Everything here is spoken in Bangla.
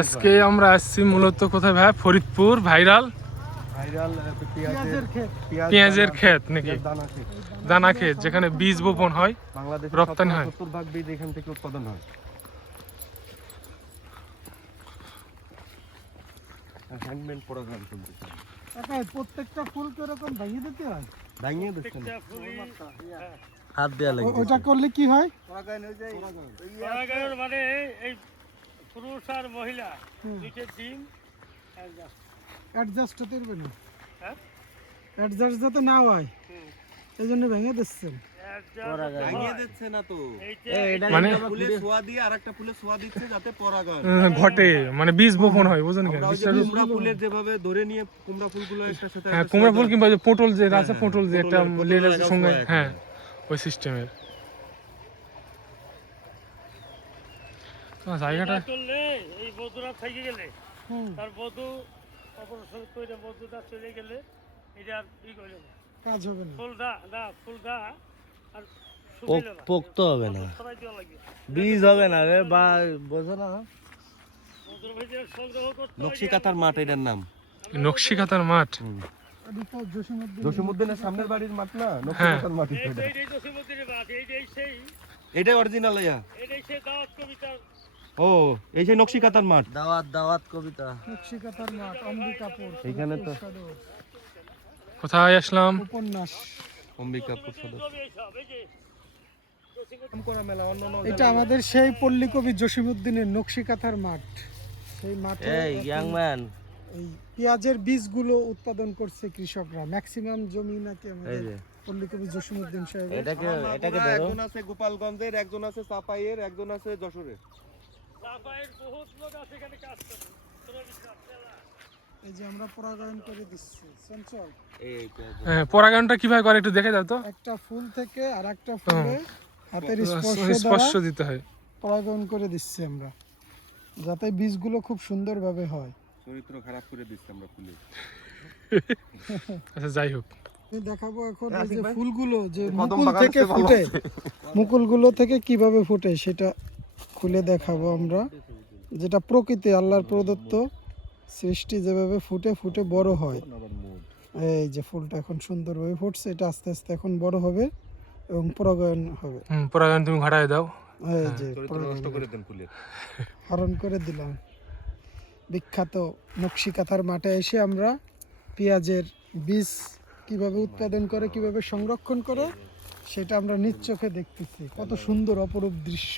আজকে আমরা আসছি মূলত কোথায় ভাই? ফরিদপুর ভাইরাল পেঁয়াজের ক্ষেত নাকি? দানা ক্ষেত, যেখানে বীজ বপন হয়, রপ্তানি হয়। 70% বীজ এখান থেকে উৎপাদন হয়। হ্যান্ডমেড প্রোগ্রাম চলছে। প্রত্যেকটা ফুল কি এরকম ভাঙিয়ে দিতে হয়? ভাঙিয়ে দিচ্ছেন, হাত দেয়া লাগে। ওটা করলে কি হয়? পরাগায়ন মানে এই পুরুষ আর মহিলা দুইটা ডিম অ্যাডজাস্ট হতে পারবে না, হ্যাঁ অ্যাডজাস্ট যাতে না হয় এই জন্য ভেঙে দিচ্ছেন। ভাঙিয়ে দিচ্ছে না তো, মানে ফুলের ছোঁয়া দিয়ে আরেকটা ফুলের ছোঁয়া দিচ্ছে যাতে পরাগায়ন ঘটে, মানে বীজ বপন হয়, বুঝুন কেন? আমরা ওই যে কুমড়া ফুলের যেভাবে ধরে নিয়ে কুমড়া ফুলগুলো একটার সাথে হ্যাঁ, একটা কুমড়া ফুল ছোঁয়া কিংবা যে পটল, যে আছে পটল, যে একটা পটলের লেলের সঙ্গে, ছোঁয়া হ্যাঁ ওই সিস্টেমের জায়গাটা। করলে এই বধুরা থেকে গেলে তার বধু অপারেশন করে বধুটা চলে গেলে এটা আর ই করবে না, কাজ হবে না। ফুলটা আর পোক্ত হবে না, সবাই দেওয়া লাগবে, বীজ হবে না রে বা বোঝো না। বধুর ভাইদের সংগ্রহ করতে নকশি কাঁথার মাঠ এটার নাম। নকশি কাঁথার মাঠ। এটা তো জসীমউদ্দিন জসীমউদ্দিনের সামনের বাড়ির মাঠ না, নকশি হ্যাঁ। কাঁথার মাঠ এটা। এই জসীমউদ্দিনের মাঠ, এই সেই এটাই অরিজিনাল ইয়া। এটাই সেই দাওয়াত কবিতার ও এই সেই নকশি কাঁথার মাঠ। দাওয়াত কবিতা। নকশিকাতার মাঠ, অম্বিকাপুর এইখানে তো কোথায় আসলাম? উপন্যাস। অম্বিকাপুর সদর কবি এইসব, এই যে করা মেলা অন্যান্য এটা আমাদের সেই পল্লী কবি জসীমউদ্দিনের নকশিকাতার মাঠ। সেই মাঠে এই ইয়াং ম্যান, এই পেঁয়াজের বীজগুলো উৎপাদন করছে কৃষকরা। ম্যাক্সিমাম জমি নাকি এই আমাদের যে পল্লী কবি জসীমউদ্দিন সাহেবের। এটাকে ধরো। একজন আছে গোপালগঞ্জের, একজন আছে চাপাইয়ের, একজন আছে যশোরের। চাপায়ের বহুত লোক আছে এখানে কাজ করে, তোরা বিশ্বাস মেলা। এই যে আমরা পরাগায়ন করে দিচ্ছি চঞ্চল। এই হ্যাঁ, পরাগায়নটা কিভাবে করে একটু দেখে দাও তো। একটা ফুল থেকে আরেকটা ফুলে হাতের স্পর্শ স্পর্শ দ্বারা দিতে হয়। পরাগায়ন করে দিচ্ছি আমরা, যাতে বীজগুলো খুব সুন্দরভাবে হয়। চরিত্র খারাপ করে দিচ্ছে আমরা ফুলে। আচ্ছা, যাই হোক, আমি দেখাবো এখন এই আশিক যে ভাই, ফুলগুলো যে কদম মুকুল বাগান থেকে হচ্ছে ভালো ফুটে, মুকুলগুলো থেকে কিভাবে ফুটে সেটা খুলে দেখাবো আমরা। যেটা প্রকৃতি আল্লাহর প্রদত্ত সৃষ্টি, যেভাবে ফুটে ফুটে বড় হয়। এই যে ফুলটা এখন সুন্দরভাবে ফুটছে, এটা আস্তে আস্তে এখন বড় হবে এবং পরাগায়ন হবে। পরাগায়ন তুমি ঘটায় দাও। এই যে চরিত্র নষ্ট করে দেন ফুলে। হরণ করে দিলাম। বিখ্যাত নকশি কাঁথার মাঠে এসে আমরা পেঁয়াজের বীজ কিভাবে উৎপাদন করে, কিভাবে সংরক্ষণ করে, সেটা আমরা নিজ চোখে দেখতেছি। কত সুন্দর অপরূপ দৃশ্য।